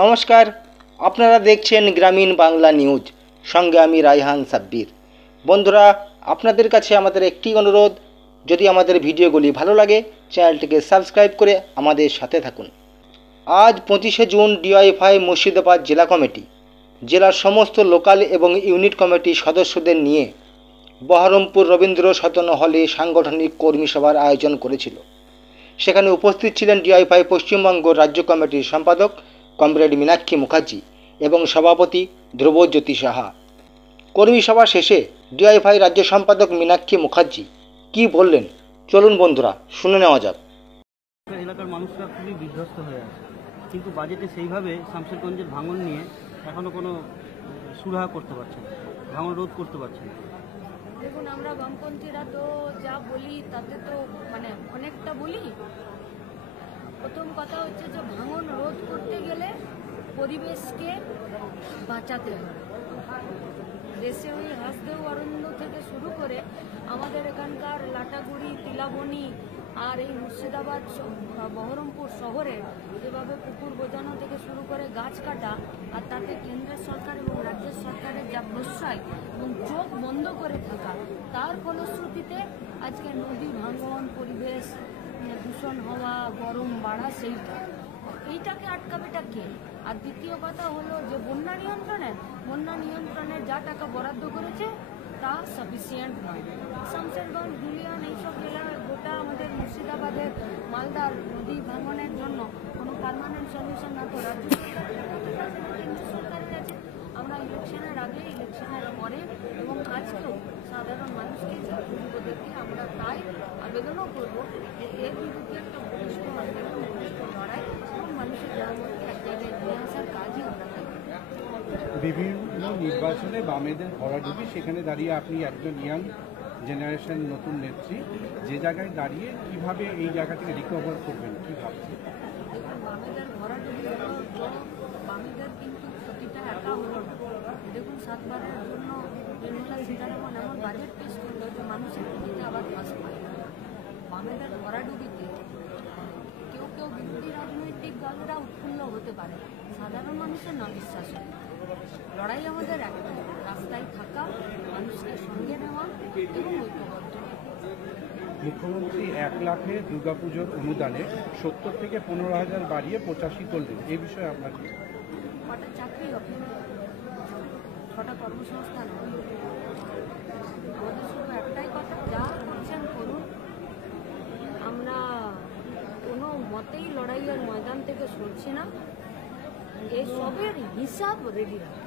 নমস্কার, আপনারা দেখছেন গ্রামীণ বাংলা নিউজ, সঙ্গে আমি রায়হান সাব্বির। বন্ধুরা, আপনাদের কাছে আমাদের একটি অনুরোধ, যদি আমাদের ভিডিওগুলি ভালো লাগে চ্যানেলটিকে সাবস্ক্রাইব করে আমাদের সাথে থাকুন। আজ 25শে জুন ডিওয়াইএফআই মুর্শিদাবাদ জেলা কমিটি জেলার সমস্ত লোকাল এবং ইউনিট কমিটির সদস্যদের নিয়ে বহরমপুর রবীন্দ্র সদন হলে সাংগঠনিক কর্মী সভার আয়োজন করেছিল। সেখানে উপস্থিত ছিলেন ডিওয়াইএফআই পশ্চিমবঙ্গ রাজ্য কমিটির সম্পাদক কমরেড মীনাক্ষী মুখার্জি এবং সভাপতি ধ্রুবজ্যোতি সাহা। কর্মী সভা শেষে ডিওয়াইএফআই রাজ্য সম্পাদক মীনাক্ষী মুখার্জি কি বললেন, চলুন বন্ধুরা শুনে নেওয়া যাক। এলাকার মানুষরা খুবই বিধ্বস্ত হয়ে আছে, কিন্তু বাজেটে সেইভাবে শামশেরগঞ্জের ভাঙন নিয়ে এখনো কোনো সুরাহা করতে পারছে না, ভাঙন রোধ করতে পারছে না। দেখুন, আমরা বামপন্থীরা তো যা বলি তাতে তো অনেকটা বলি। প্রথম কথা হচ্ছে যে ভাঙন রোধ করতে গেলে পরিবেশকে বাঁচাতে হবে। দেশে ওই হাসদেও অরণ্য থেকে শুরু করে আমাদের এখানকার লাটাগুড়ি, তিলাবনি আর এই মুর্শিদাবাদ বহরমপুর শহরে যেভাবে পুকুর বোঝানো থেকে শুরু করে গাছ কাটা, আর তাতে কেন্দ্রের সরকার এবং রাজ্যের সরকারের যা প্রশ্রয় এবং চোখ বন্ধ করে থাকা, তার ফলশ্রুতিতে আজকে নদী ভাঙন, পরিবেশ দূষণ হওয়া, গরম বাড়া, এইটাকে আটকাবেটা কে? আর দ্বিতীয় কথা হলো যে বন্যা নিয়ন্ত্রণের যা টাকা বরাদ্দ করেছে তা সাফিসিয়েন্ট নয়। শামশেরগঞ্জ, ধুলিয়ান এইসব জেলায় গোটা আমাদের মুর্শিদাবাদের মালদার নদী ভাঙনের জন্য কোনো পার্মানেন্ট সলিউশন না তো রাজ্য সরকারের কেন্দ্র সরকারের আছে। আমরা ইলেকশনের আগে, ইলেকশনের পরে এবং আজকেও সাধারণ মানুষকে, যুবদেরকে আমরা তাই আবেদনও করবো যে এর বিরুদ্ধে একটা বলিষ্ঠ আন্দোলন, বলিষ্ঠ লড়াই এবং মানুষের জনমতকে এক জায়গায় নিয়ে আসার কাজই আমরা করি। বিভিন্ন নির্বাচনে বামেদের ভরাডুবি, সেখানে দাঁড়িয়ে আপনি একজন ইয়াং জেনারেশন নতুন নেত্রী, যে জায়গায় দাঁড়িয়ে কিভাবে এই জায়গা থেকে রিকভার করবেন, কি ভাবছেন? দেখুন, বামেদের ভরাডুবি হলো তো বামেদের কিন্তু ক্ষতিটা একা হলো না। দেখুন, 7বারের জন্য নির্মলা সীতারামন এমন বাজেট পেশ করলো যে মানুষের ক্ষতিতে আবার ফাঁস পায়। বামেদের ভরাডুবিতে কেউ বিরোধী রাজনৈতিক দলরা উৎফুল্ল হতে পারে, সাধারণ মানুষের না বিশ্বাস হয়। লড়াই আমাদের একটা, রাস্তায় থাকা, মানুষকে সঙ্গে নেওয়া এবং ঐক্যবদ্ধ। মুখ্যমন্ত্রী 1 লাখে দুর্গাপুজোর অনুদানে 70 থেকে 15,000 বাড়িয়ে 85 করলেন, এই বিষয়ে আপনার কি? কটা চাকরি হবে, 6টা কর্মসংস্থান হবে। আমাদের শুধু একটাই কথা, যা করছেন করুন। আমরা কোনো মতেই লড়াইয়ের ময়দান থেকে সরছি না। এই সবের হিসাব রেডি রাখি।